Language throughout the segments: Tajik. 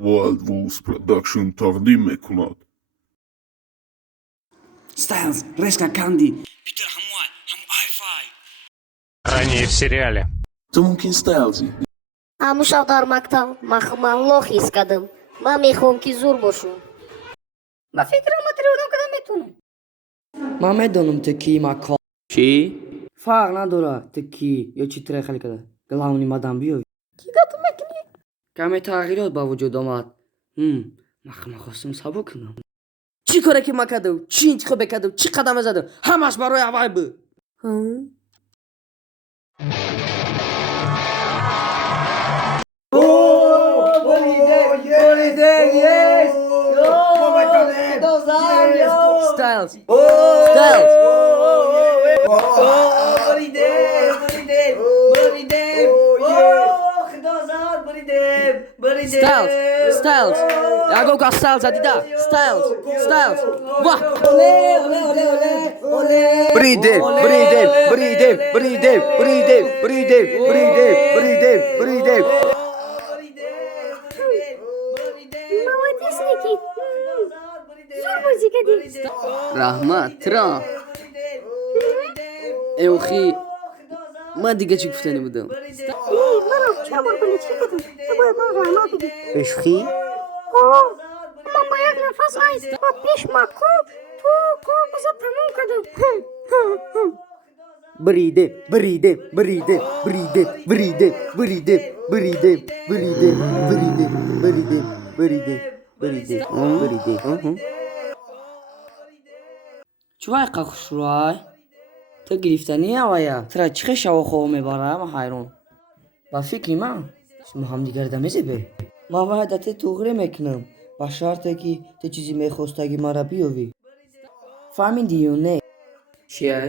Wild Wolves Production تقدیم میکند. Styles, Reska Candy. Питер Хамуай, Хам Ранее в сериале. تو ممکن ستایلزی Амушав дар мактаб ман лох истадам. Ман мехоҳам ки зур бошам. Ба фикрам матри одам кадам метавонам. Ман медонам ту кӣ Макол. Чӣ? Фарқ надорад ту кӣ ё чӣ тирай халӣ када. Главни мадан биёвӣ. Ки гап мекунӣ? Каме тағйирот ба вуҷуд омад. Ман хостам сабук кунам. Чӣ коре ки ман кардам? Чӣ интихобе кардам? Чӣ қадаме задам? Ҳамаш барои авай буд. Styles. Styles. Styles. Agora Styles adida. Styles. Vah. Bridem. Молодец, Никит. Зур музыка ди. Раҳмат, тра. Эохи. Ман дига чӣ гуфтанӣ будам? Манам чамор бали чӣ кардам? Ту бояд ман раҳмат бигӣ. Ишқӣ? Ман ба як нафас айс ба пеш Макол ту коргуза тамом кардам. Bridem. Чувай қахушрай. Ту гирифтанӣ авая. Тра чӣ хешава хоо мебара? Ман ҳайрон. Ба фикри ман шумо ҳамдигарда мезебе. Ман ваъда те туғре мекунам. Ба шарте ки ту чизе мехостаги мара биёвӣ. Фаҳмидӣ ё не? Чие?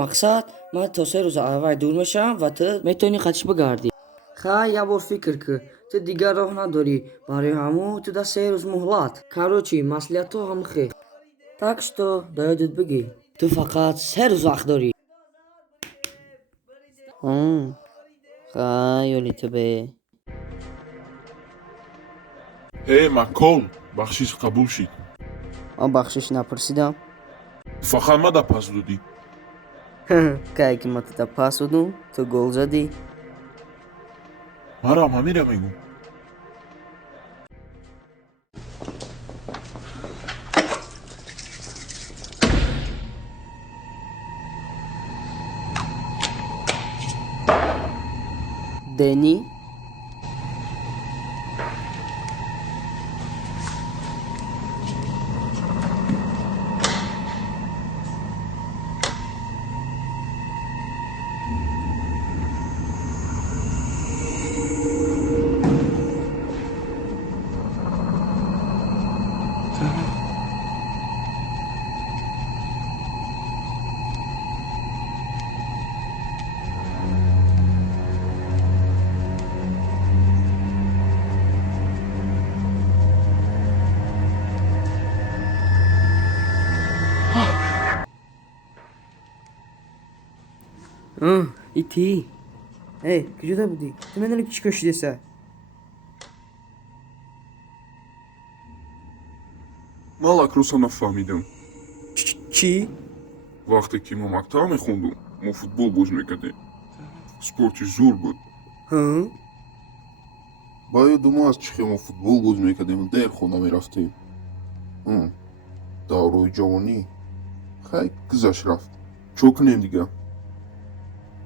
Мақсад ман то 3 рӯза авай дур мешавам ва ту метавонӣ қатиш бигардӣ. Хай як бор фикр кун. Ту дигар роҳ надорӣ. Барои ҳамон ту да 3 рӯз муҳлат. Короче, маслиҳатҳо ҳам хел. Так что да ёдат бигир. Ту фақат 3 рӯз вақт дорӣ. Хайоли ту бе. Макол бахшиш қабул шид. Ман бахшиш напурсидам. Фақат мада пас додӣ. Кае ки ман тута пас додум, ту гол задӣ. Манам ҳамира мегӯм. Дени? И ти? Куҷода будӣ? Ту медонӣ ки чӣ кашидеса? ман лакроса нафаҳмидам. Чӣ? вақте ки мо мактаб мехондум мо футбол боз мекардем. Спорти зур буд. ба ёдум аст чӣ хел мо футбол боз мекардем дер хона мерафтем. давраи ҷавонӣ хай гузашт рафт. чо кунем дига?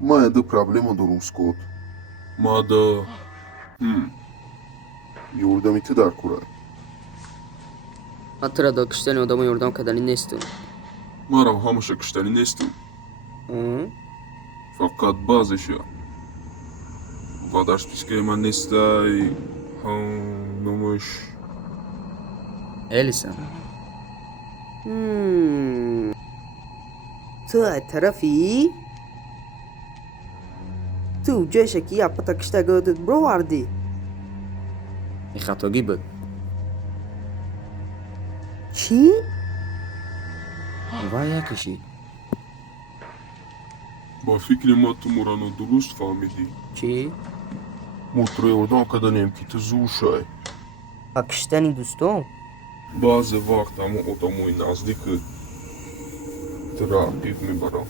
ман яда проблема дорум Скот. мада ёрдами ту дар кора. Ман тура до киштани одамо ёрдам карданӣ нестум. манам ҳамаша киштанӣ нестам. фақат баъзеша. ва дар спискаи ман нестай номаш Элисон. Ту ай тарафӣ? Ту ҷойша ки яппата киштагиёдат бировардӣ? Хатогӣ буд. Чӣ? Ва якаши. با فکر ما تو مرانو درست فهمیدی. چی؟ موتروی اردان کدنیم که تو زور شای. با کشتنی دوستم بعض وقت اما آدمای نزدیک ترقیب میبرم.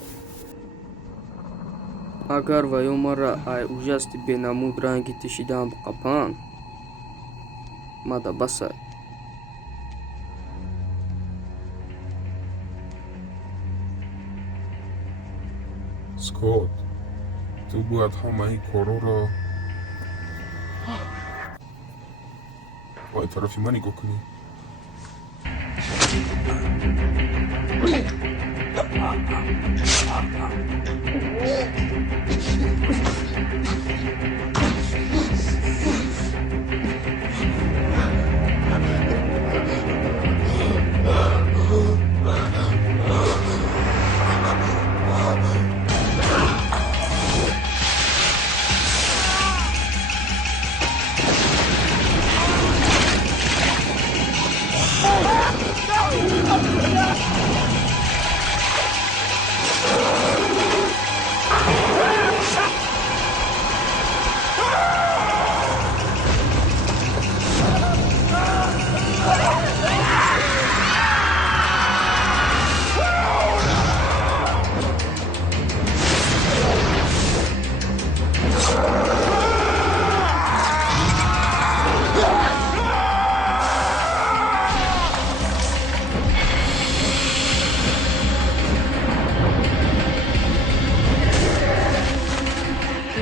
اگر و یو مرا ای اوجست بینمود رنگی تشیدم قپان ماذا بس سکوت، تو باید همه این کارا را باید طرفی من نگاه کنی.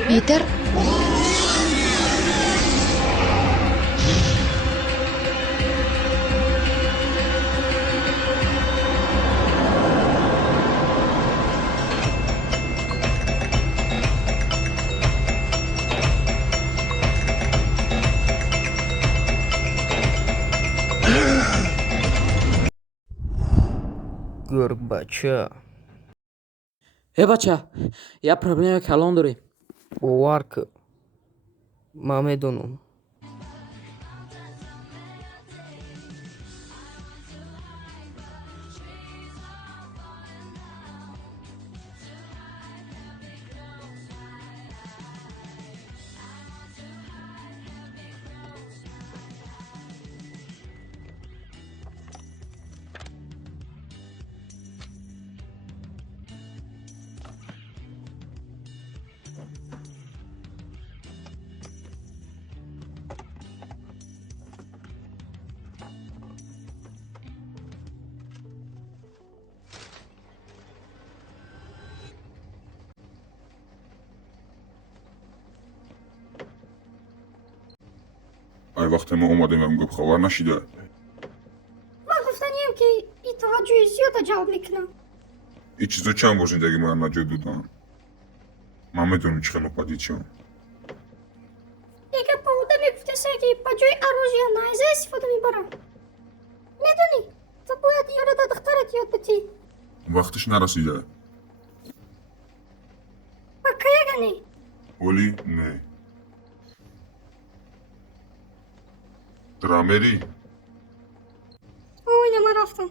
بيتر گرگ بچه بچه یه پرابلم کلان داریم. باور که ما میدونم ای وقت ما اومدیم و میگم خبر نشیده. من گفتنیم که این توجه زیاد جواب میکنم. این چیزا چند بار زندگی من نجات دادن. من میدونم چه خیلی پدید شم. دیگه با آدمی گفته سه که با جای عروض یا نایزه استفاده میبرم. میدونی تو باید یارو دا دخترت یاد بتی. وقتش نرسیده. با که گنی ولی نه. درامری اوه ما رفتم.